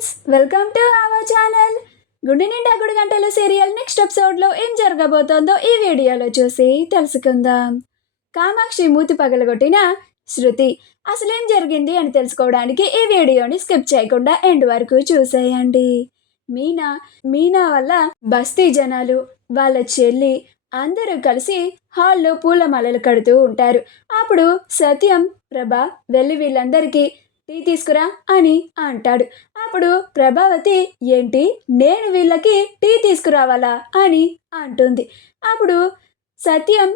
Friends, welcome to our channel. గుండె నిండా గుడి గంటలు సీరియల్ నెక్స్ట్ ఎపిసోడ్లో ఏం జరగబోతోందో ఈ వీడియోలో చూసి తెలుసుకుందాం. కామాక్షి మూతి పగలగొట్టిన శృతి అసలేం జరిగింది అని తెలుసుకోవడానికి ఈ వీడియోని స్కిప్ చేయకుండా ఎండ్ వరకు చూసేయండి. మీనా వల్ల బస్తీ జనాలు, వాళ్ళ చెల్లి అందరూ కలిసి హాల్లో పూలమాలలు కడుతూ ఉంటారు. అప్పుడు సత్యం, ప్రభా వెళ్ళి వీళ్ళందరికీ టీ తీసుకురా అని అంటాడు. అప్పుడు ప్రభావతి, ఏంటి నేను వీళ్ళకి టీ తీసుకురావాలా అని అంటుంది. అప్పుడు సత్యం,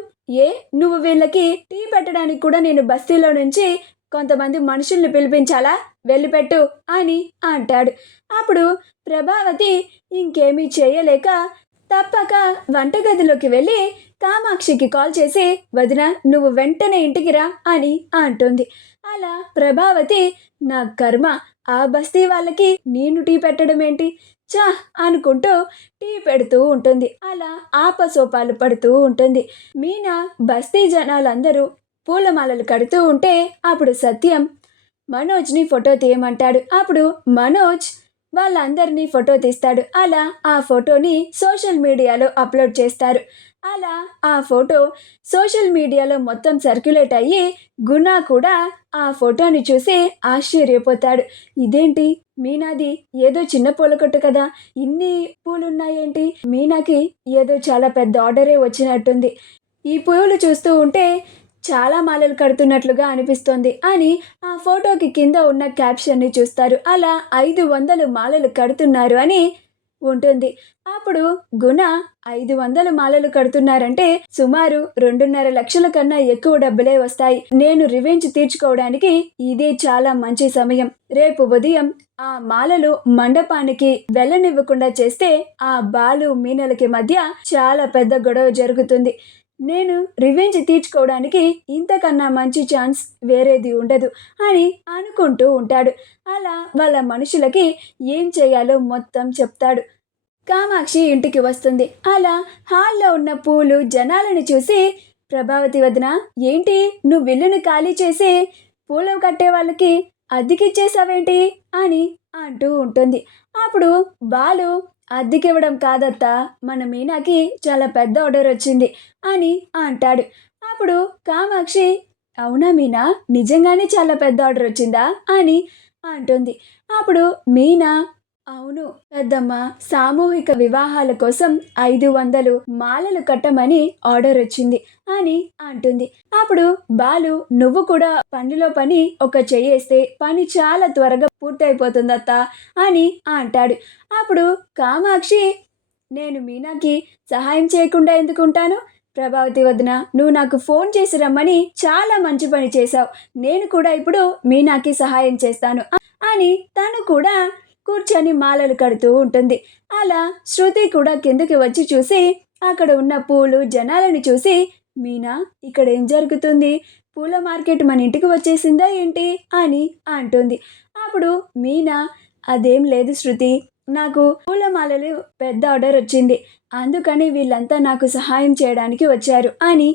నువ్వు వీళ్ళకి టీ పెట్టడానికి కూడా నేను బస్తీలో నుంచి కొంతమంది మనుషుల్ని పిలిపించాలా, వెళ్ళిపెట్టు అని అంటాడు. అప్పుడు ప్రభావతి ఇంకేమీ చేయలేక తప్పక వంటగదిలోకి వెళ్ళి కామాక్షికి కాల్ చేసి, వదిన నువ్వు వెంటనే ఇంటికి రా అని అంటుంది. అలా ప్రభావతి, నా కర్మ, ఆ బస్తీ వాళ్ళకి నేను టీ పెట్టడం ఏంటి, చా అనుకుంటూ టీ పెడుతూ ఉంటుంది. అలా ఆపసోపాలు పడుతూ ఉంటుంది. మీనా బస్తీ జనాలందరూ పూలమాలలు కడుతూ ఉంటే అప్పుడు సత్యం మనోజ్ని ఫోటో తీయమంటాడు. అప్పుడు మనోజ్ వాళ్ళందరినీ ఫోటో తీస్తాడు. అలా ఆ ఫోటోని సోషల్ మీడియాలో అప్లోడ్ చేస్తారు. అలా ఆ ఫోటో సోషల్ మీడియాలో మొత్తం సర్క్యులేట్ అయ్యి గుణ కూడా ఆ ఫోటోని చూసి ఆశ్చర్యపోతాడు. ఇదేంటి, మీనాది ఏదో చిన్న పూలకొట్టు కదా, ఇన్ని పూలున్నాయేంటి, మీనాకి ఏదో చాలా పెద్ద ఆర్డరే వచ్చినట్టుంది, ఈ పూలు చూస్తూ ఉంటే చాలా మాలలు కడుతున్నట్లుగా అనిపిస్తోంది అని ఆ ఫోటోకి కింద ఉన్న క్యాప్షన్ని చూస్తారు. అలా 500 మాలలు కడుతున్నారు అని ఉంటుంది. అప్పుడు గుణ 500 మాలలు కడుతున్నారంటే సుమారు 2.5 లక్షల కన్నా ఎక్కువ డబ్బులే వస్తాయి. నేను రివెంజ్ తీర్చుకోవడానికి ఇదే చాలా మంచి సమయం. రేపు ఉదయం ఆ మాలలు మండపానికి వెళ్ళనివ్వకుండా చేస్తే ఆ బాలు మీనలకి మధ్య చాలా పెద్ద గొడవ జరుగుతుంది. నేను రివెంజ్ తీర్చుకోవడానికి ఇంతకన్నా మంచి ఛాన్స్ వేరేది ఉండదు అని అనుకుంటూ ఉంటాడు. అలా వాళ్ళ మనుషులకి ఏం చేయాలో మొత్తం చెప్తాడు. కామాక్షి ఇంటికి వస్తుంది. అలా హాల్లో ఉన్న పూలు జనాలను చూసి, ప్రభావతి వదిన, ఏంటి నువ్వు ఇల్లును ఖాళీ చేసి పూలు కట్టే వాళ్ళకి అద్దెకిచ్చేసావేంటి అని అంటూ ఉంటుంది. అప్పుడు బాలు, అద్దెకివ్వడం కాదత్తా, మన మీనాకి చాలా పెద్ద ఆర్డర్ వచ్చింది అని అంటాడు. అప్పుడు కామాక్షి, అవునా మీనా, నిజంగానే చాలా పెద్ద ఆర్డర్ వచ్చిందా అని అంటుంది. అప్పుడు మీనా, అవును పెద్దమ్మ, సామూహిక వివాహాల కోసం 500 మాలలు కట్టమని ఆర్డర్ వచ్చింది అని అంటుంది. అప్పుడు బాలు, నువ్వు కూడా పనిలో పని ఒక చెయ్యేస్తే పని చాలా త్వరగా పూర్తయిపోతుందత్త అని అంటాడు. అప్పుడు కామాక్షి, నేను మీనాకి సహాయం చేయకుండా ఎందుకుంటాను, ప్రభావతి వదిన, నువ్వు నాకు ఫోన్ చేసి రమ్మని చాలా మంచి పని చేశావు, నేను కూడా ఇప్పుడు మీనాకి సహాయం చేస్తాను అని తను కూడా కూర్చొని మాలలు కడుతూ ఉంటుంది. అలా శృతి కూడా కిందకి వచ్చి చూసి అక్కడ ఉన్న పూలు జనాలను చూసి, మీనా ఇక్కడ ఏం జరుగుతుంది, పూల మార్కెట్ మన ఇంటికి వచ్చేసిందా ఏంటి అని అంటుంది. అప్పుడు మీనా, అదేం లేదు శృతి, నాకు పూలమాలలు పెద్ద ఆర్డర్ వచ్చింది, అందుకని వీళ్ళంతా నాకు సహాయం చేయడానికి వచ్చారు అని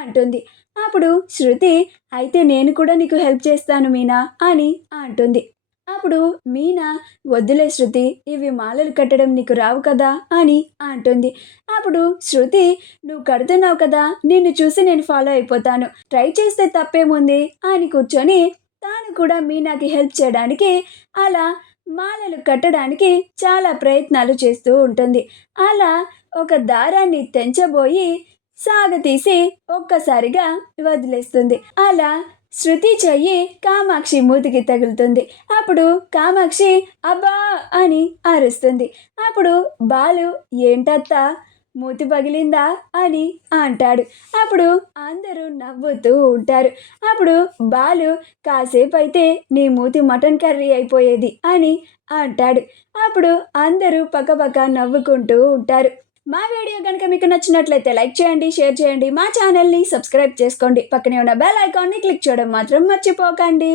అంటుంది. అప్పుడు శృతి, అయితే నేను కూడా నీకు హెల్ప్ చేస్తాను మీనా అని అంటుంది. అప్పుడు మీనా, వద్దులే శృతి, ఇవి మాలలు కట్టడం నీకు రావు కదా అని అంటుంది. అప్పుడు శృతి, నువ్వు కడుతున్నావు కదా, నిన్ను చూసి నేను ఫాలో అయిపోతాను, ట్రై చేస్తే తప్పేముంది అని కూర్చొని తాను కూడా మీనాకి హెల్ప్ చేయడానికి అలా మాలలు కట్టడానికి చాలా ప్రయత్నాలు చేస్తూ ఉంటుంది. అలా ఒక దారాన్ని తెంచబోయి సాగతీసి ఒక్కసారిగా వదిలేస్తుంది. అలా శృతి చెయ్యి కామాక్షి మూతికి తగులుతుంది. అప్పుడు కామాక్షి అబ్బా అని అరుస్తుంది. అప్పుడు బాలు, ఏంటత్తా మూతి పగిలిందా అని అంటాడు. అప్పుడు అందరూ నవ్వుతూ ఉంటారు. అప్పుడు బాలు, కాసేపు అయితే నీ మూతి మటన్ కర్రీ అయిపోయేది అని అంటాడు. అప్పుడు అందరూ పక్కపక్క నవ్వుకుంటూ ఉంటారు. మా వీడియో కనుక మీకు నచ్చినట్లయితే లైక్ చేయండి, షేర్ చేయండి, మా ఛానల్ని సబ్స్క్రైబ్ చేసుకోండి, పక్కనే ఉన్న బెల్ ఐకాన్ని క్లిక్ చేయడం మాత్రం మర్చిపోకండి.